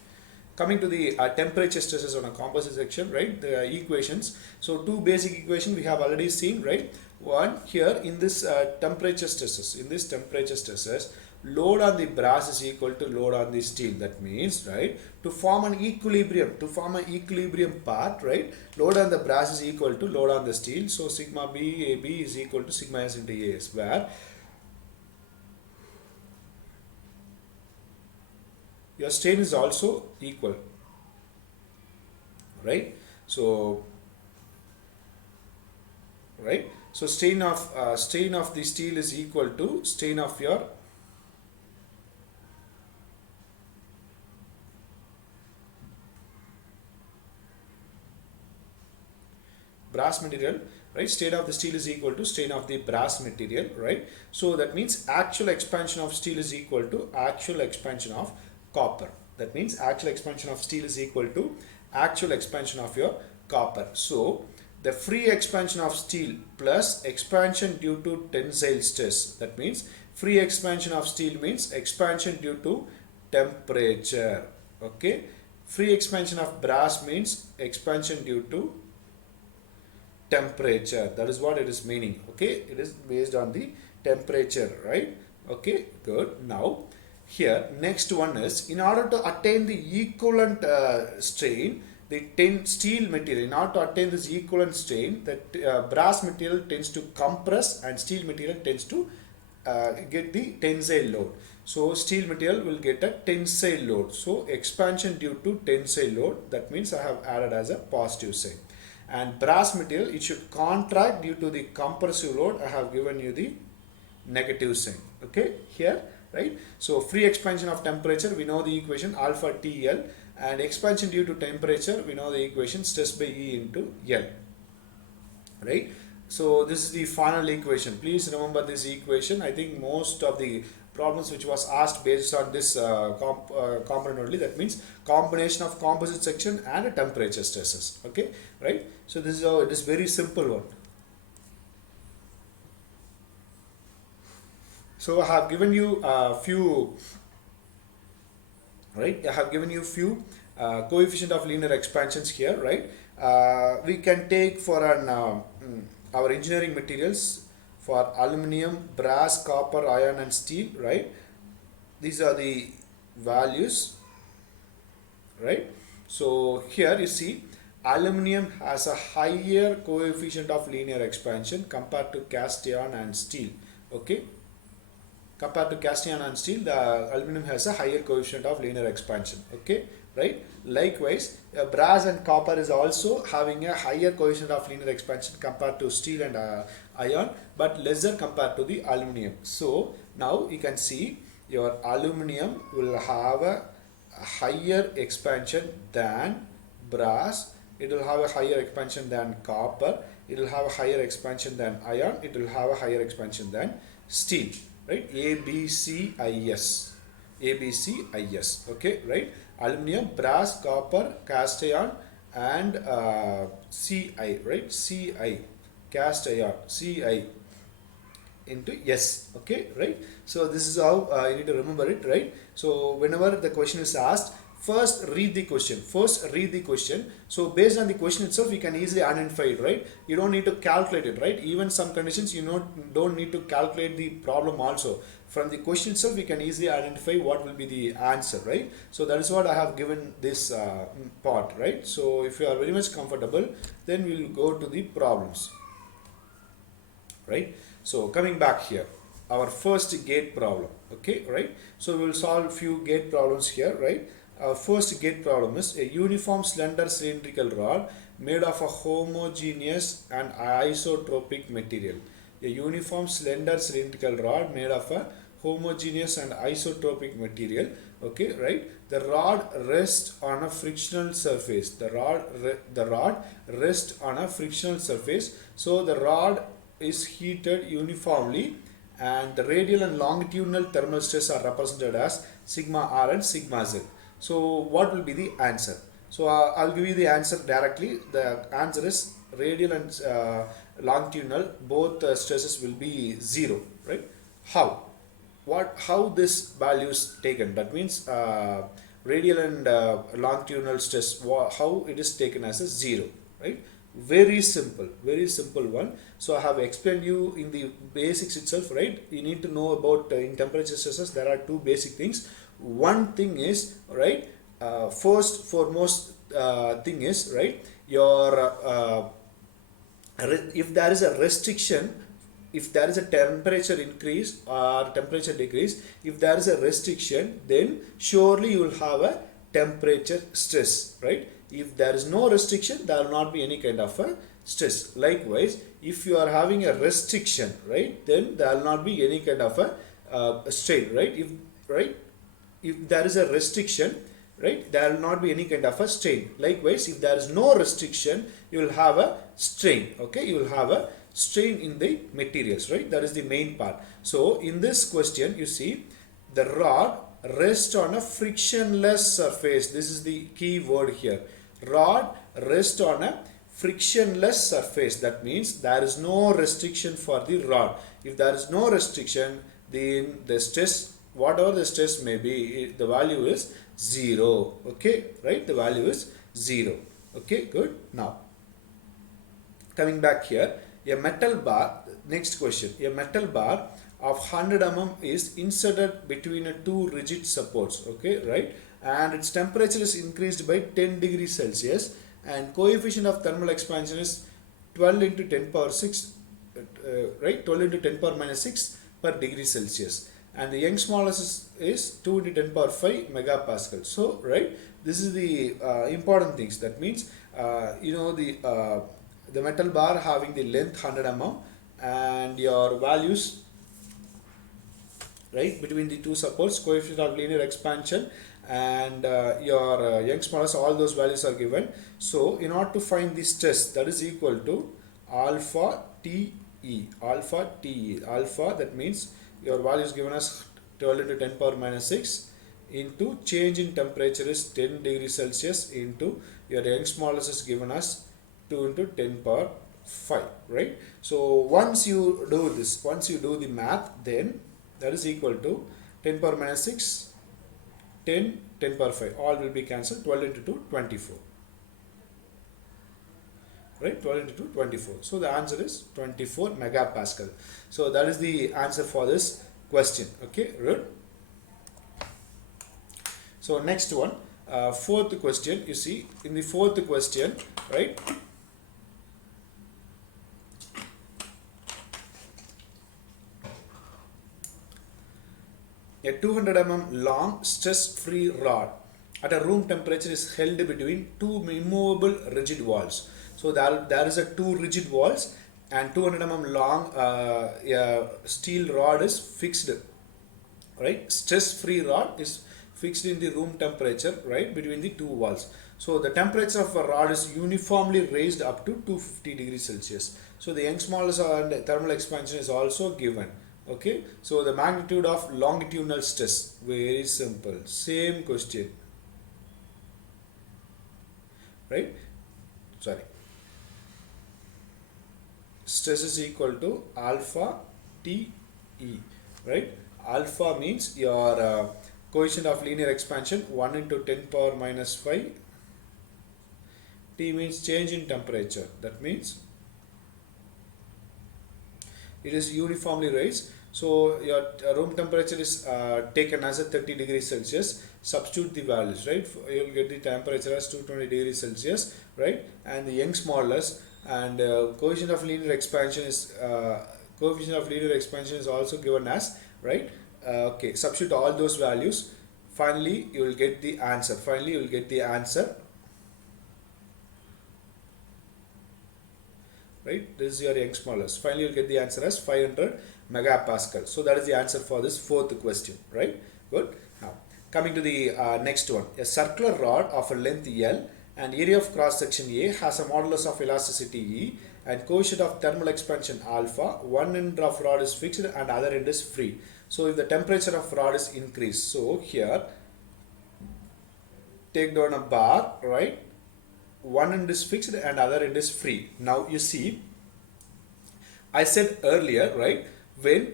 coming to the temperature stresses on a composite section, right? The equations. So two basic equations we have already seen, right? One here in this temperature stresses. In this temperature stresses, load on the brass is equal to load on the steel. That means, right, to form an equilibrium part, right, load on the brass is equal to load on the steel. So sigma B AB is equal to sigma S into AS, where your strain is also equal, right? So strain of the steel is equal to strain of your brass material, right? Strain of the steel is equal to strain of the brass material, right? So that means actual expansion of steel is equal to actual expansion of copper. That means actual expansion of steel is equal to actual expansion of your copper. So the free expansion of steel plus expansion due to tensile stress. That means free expansion of steel means expansion due to temperature. Okay. Free expansion of brass means expansion due to temperature. That is what it is meaning. Okay. It is based on the temperature, right? Okay. Good. Now here next one is, in order to attain the equivalent strain, the steel material, in order to attain this equivalent strain, that brass material tends to compress and steel material tends to get the tensile load. So steel material will get a tensile load. So expansion due to tensile load, that means I have added as a positive sign. And brass material, it should contract due to the compressive load. I have given you the negative sign. Okay, here, right? So free expansion of temperature, we know the equation alpha TL, and expansion due to temperature, we know the equation stress by E into L, right? So this is the final equation. Please remember this equation. I think most of the problems which was asked based on this component only, that means combination of composite section and temperature stresses. Okay, right? So this is how it is, very simple one. So I have given you a few, right? I have given you few coefficient of linear expansions here, right? We can take for an our engineering materials for aluminum, brass, copper, iron and steel, right? These are the values, right? So here you see aluminum has a higher coefficient of linear expansion compared to cast iron and steel. Okay, compared to cast iron and steel, the aluminum has a higher coefficient of linear expansion. Okay, right? Likewise, brass and copper is also having a higher coefficient of linear expansion compared to steel and iron, but lesser compared to the aluminum. So now you can see your aluminum will have a higher expansion than brass, it will have a higher expansion than copper, it will have a higher expansion than iron, it will have a higher expansion than steel, right? A, B, C, I, S. A, B, C, I, S. Okay, right? Aluminum, brass, copper, cast iron and Ci, right? Ci, cast iron, Ci into S. Okay, right? So this is how you need to remember it, right? So whenever the question is asked, first read the question. So based on the question itself, you can easily identify it, right? You don't need to calculate it, right? Even some conditions you don't need to calculate the problem also. From the question itself, we can easily identify what will be the answer, right? So that is what I have given this part, right? So if you are very much comfortable, then we will go to the problems, right? So coming back here, our first gate problem, okay, right? So we will solve few gate problems here, right? Our first gate problem is a uniform slender cylindrical rod made of a homogeneous and isotropic material. A uniform slender cylindrical rod made of a homogeneous and isotropic material, okay, right? The rod rests on a frictional surface. The rod rests on a frictional surface. So the rod is heated uniformly and the radial and longitudinal thermal stress are represented as sigma R and sigma Z. So what will be the answer? So I'll give you the answer directly. The answer is radial and longitudinal, both stresses will be 0, right? How this value is taken? That means radial and longitudinal stress, how it is taken as a 0, right? Very simple one. So I have explained you in the basics itself, right? You need to know about in temperature stresses there are two basic things. One thing is, right, first foremost thing is, right, your if there is a restriction, if there is a temperature increase or temperature decrease, if there is a restriction, then surely you will have a temperature stress, right? If there is no restriction, there will not be any kind of a stress. Likewise, if you are having a restriction, right, then there will not be any kind of a strain, right? If there is a restriction, right, there will not be any kind of a strain. Likewise, if there is no restriction, you will have a strain. Okay, you will have a strain in the materials, right? That is the main part. So in this question, you see the rod rests on a frictionless surface. This is the key word here. Rod rests on a frictionless surface. That means there is no restriction for the rod. If there is no restriction, then the stress, whatever the stress may be, the value is 0. Okay, right? The value is 0. Okay, good. Now, coming back here, a metal bar, next question, a metal bar of 100 mm is inserted between two rigid supports, okay, right? and its temperature is increased by 10 degrees Celsius, and coefficient of thermal expansion is 12 into 10 power 6, right, 12 into 10 power minus 6 per degree Celsius, and the Young's modulus is 2 into 10 power 5 megapascal. So right, this is the important things. That means the metal bar having the length 100 mm and your values, right, between the two supports, coefficient of linear expansion and your Young's modulus, all those values are given. So in order to find the stress, that is equal to alpha TE, alpha TE, alpha, that means your value is given as 12 into 10 power minus 6 into change in temperature is 10 degrees Celsius into your Young's modulus is given as 2 into 10 power 5, right? So once you do this, once you do the math, then that is equal to 10 power minus 6, 10, 10 power 5, all will be cancelled. 12 into 2, 24, right? 12 into 2, 24. So the answer is 24 megapascal. So that is the answer for this question. Okay, good. So next one, fourth question. You see in the fourth question, right, a 200 mm long stress-free rod at a room temperature is held between two immovable rigid walls. So there is a two rigid walls and 200 mm long steel rod is fixed, right? Stress-free rod is fixed in the room temperature, right, between the two walls. So the temperature of a rod is uniformly raised up to 250 degrees Celsius. So the Young's modulus and thermal expansion is also given. Okay, so the magnitude of longitudinal stress, very simple, same question, right? Sorry, stress is equal to alpha TE, right? Alpha means your coefficient of linear expansion 1 into 10 power minus 5. T means change in temperature, that means it is uniformly raised. So your room temperature is taken as a 30 degrees Celsius. Substitute the values, right? You will get the temperature as 220 degrees Celsius, right? And the Young's modulus and coefficient of linear expansion is also given as, right? Okay, substitute all those values. Finally, you will get the answer. Right, this is your Young's modulus. Finally, you'll get the answer as 500 megapascal. So that is the answer for this fourth question, right? Good. Now, coming to the next one. A circular rod of a length L and area of cross section A has a modulus of elasticity E and coefficient of thermal expansion alpha. One end of rod is fixed and other end is free. So if the temperature of rod is increased, so here take down a bar, right? One end is fixed and other end is free. Now you see, I said earlier, right, when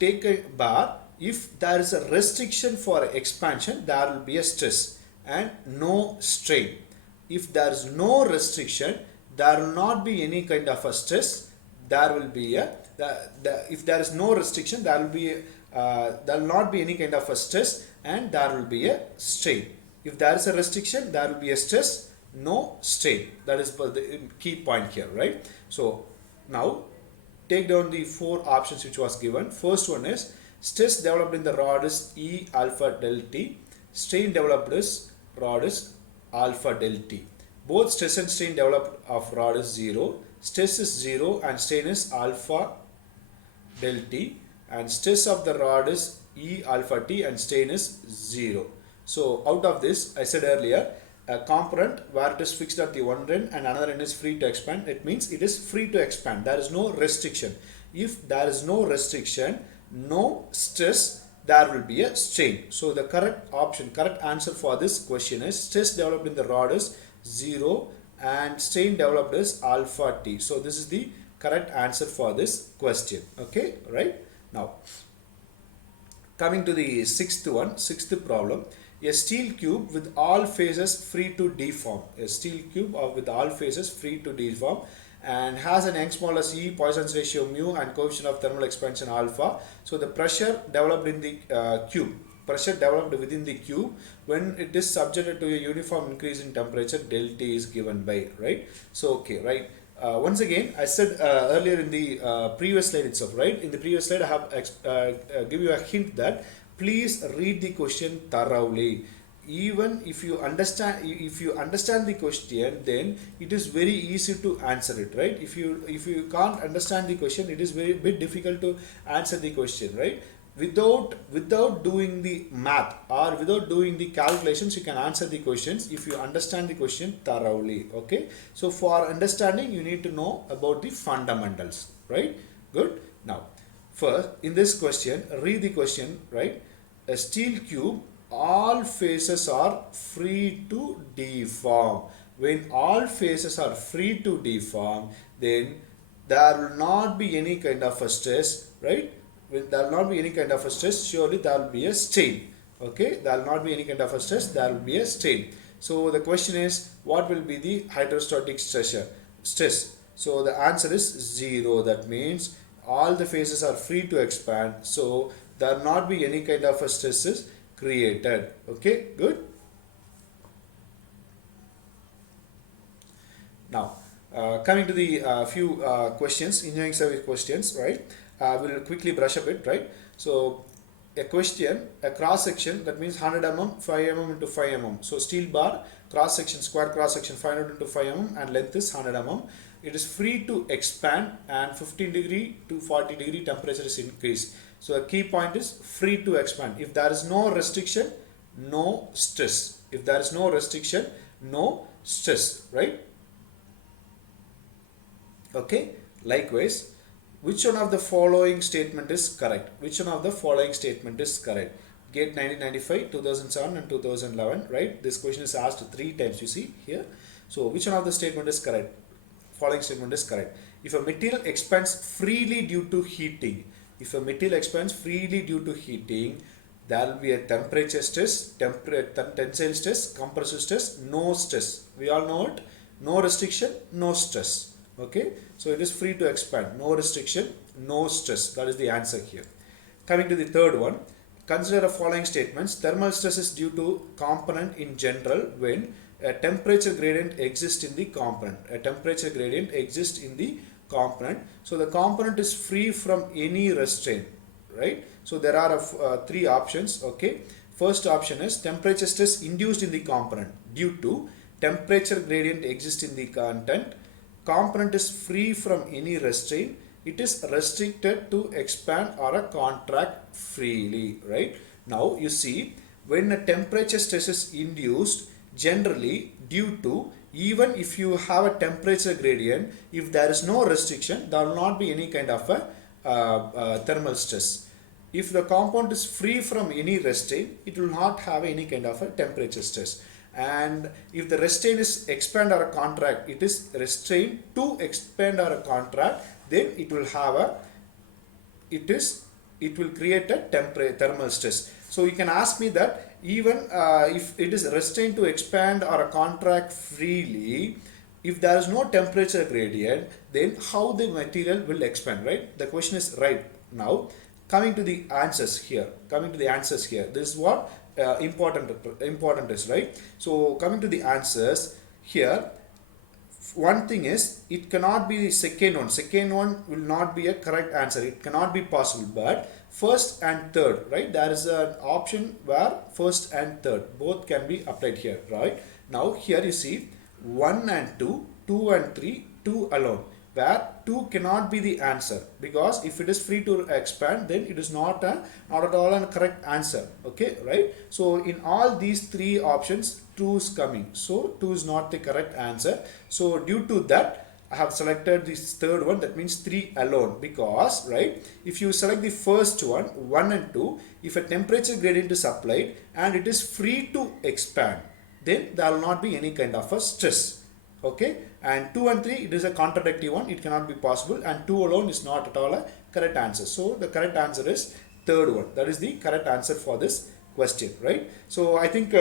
take a bar, if there is a restriction for expansion, there will be a stress and no strain. If there is no restriction, there will not be any kind of a stress. There will be a if there is no restriction, there will not be any kind of a stress and there will be a strain. If there is a restriction, there will be a stress, no strain. That is the key point here, right? So now take down the four options which was given. First one is stress developed in the rod is E alpha del T. Strain developed is rod is alpha del T. Both stress and strain developed of rod is 0. Stress is 0 and strain is alpha del T. And stress of the rod is E alpha T and strain is 0. So out of this, I said earlier, a component where it is fixed at the one end and another end is free to expand, it means it is free to expand. There is no restriction. If there is no restriction, no stress, there will be a strain. So the correct answer for this question is stress developed in the rod is 0 and strain developed is alpha T. So this is the correct answer for this question. Okay, right? Now, coming to the sixth problem. A steel cube with all faces free to deform. A steel cube with all faces free to deform and has an Young's modulus E, Poisson's ratio mu and coefficient of thermal expansion alpha. So the pressure developed in the cube pressure developed within the cube when it is subjected to a uniform increase in temperature del T is given by, right? So, okay, right. Once again, I said earlier in the previous slide itself, right? In the previous slide, I have give you a hint that please read the question thoroughly. Even if you understand the question, then it is very easy to answer it, right? If you can't understand the question, it is very bit difficult to answer the question, right? Without doing the math or without doing the calculations, you can answer the questions if you understand the question thoroughly. Okay, so for understanding, you need to know about the fundamentals, right? Good. Now, first in this question, read the question, right? A steel cube, all faces are free to deform. When all faces are free to deform, then there will not be any kind of a stress, right? When there will not be any kind of a stress, surely there will be a strain. Okay, there will not be any kind of a stress, there will be a strain. So the question is, what will be the hydrostatic stress? So the answer is 0. That means all the faces are free to expand, so there will not be any kind of a stresses created. Okay, good. Now, coming to the few questions, engineering service questions, right? We'll quickly brush up it, right? So, a question, a cross section, that means 100 mm, 5 mm into 5 mm. So, steel bar, cross section, square cross section 500 into 5 mm, and length is 100 mm. It is free to expand, and 15 degree to 40 degree temperature is increased. So, a key point is free to expand. If there is no restriction, no stress. If there is no restriction, no stress, right? Okay, likewise, which one of the following statement is correct? Which one of the following statement is correct? GATE 1995, 2007 and 2011, right? This question is asked 3 times, you see here. So, which one of the statement is correct? Following statement is correct. If a material expands freely due to heating, if a material expands freely due to heating, there will be a temperature stress, tensile stress, compressive stress, no stress. We all know it. No restriction, no stress. Okay, so it is free to expand, no restriction, no stress. That is the answer here. Coming to the third one, consider the following statements. Thermal stress is due to component in general when a temperature gradient exists in the component. A temperature gradient exists in the component. So the component is free from any restraint, right? So there are 3 options. Okay, first option is temperature stress induced in the component due to temperature gradient exists in the content. Component is free from any restraint. It is restricted to expand or contract freely, right? Now you see, when a temperature stress is induced, generally due to, even if you have a temperature gradient, if there is no restriction, there will not be any kind of a thermal stress. If the compound is free from any restraint, it will not have any kind of a temperature stress. And if the restraint is expand or contract, it is restrained to expand or contract, then it will have it will create a thermal stress. So you can ask me that even if it is restrained to expand or contract freely, if there is no temperature gradient, then how the material will expand, right? The question is right. Now coming to the answers here, this is what important is, right? So coming to the answers here, one thing is, it cannot be the second one will not be a correct answer, it cannot be possible, but first and third, right? There is an option where first and third both can be applied here, right? Now here you see 1 and 2, 2 and 3, 2 alone, where 2 cannot be the answer, because if it is free to expand, then it is not at all a correct answer. Okay, right? So in all these 3 options, 2 is coming, so 2 is not the correct answer. So due to that, I have selected this third one, that means 3 alone, because, right, if you select the first one, 1 and 2, if a temperature gradient is applied and it is free to expand, then there will not be any kind of a stress. Okay, and 2 and 3, it is a contradictory one, it cannot be possible, and 2 alone is not at all a correct answer. So the correct answer is third one. That is the correct answer for this question, right? So I think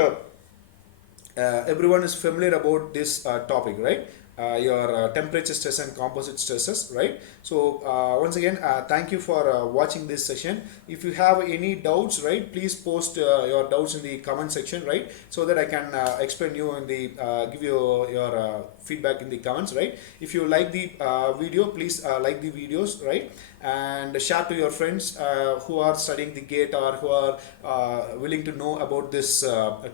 everyone is familiar about this topic, right? your temperature stress and composite stresses, right? So once again, thank you for watching this session. If you have any doubts, right, please post your doubts in the comment section, right, so that I can explain you in the give you your feedback in the comments, right? If you like the video, please like the videos, right, and share to your friends who are studying the gate or who are willing to know about this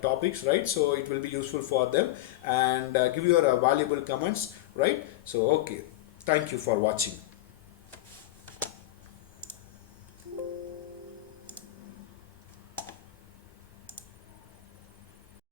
topics, right? So it will be useful for them, and give your valuable comments, right? So okay, thank you for watching.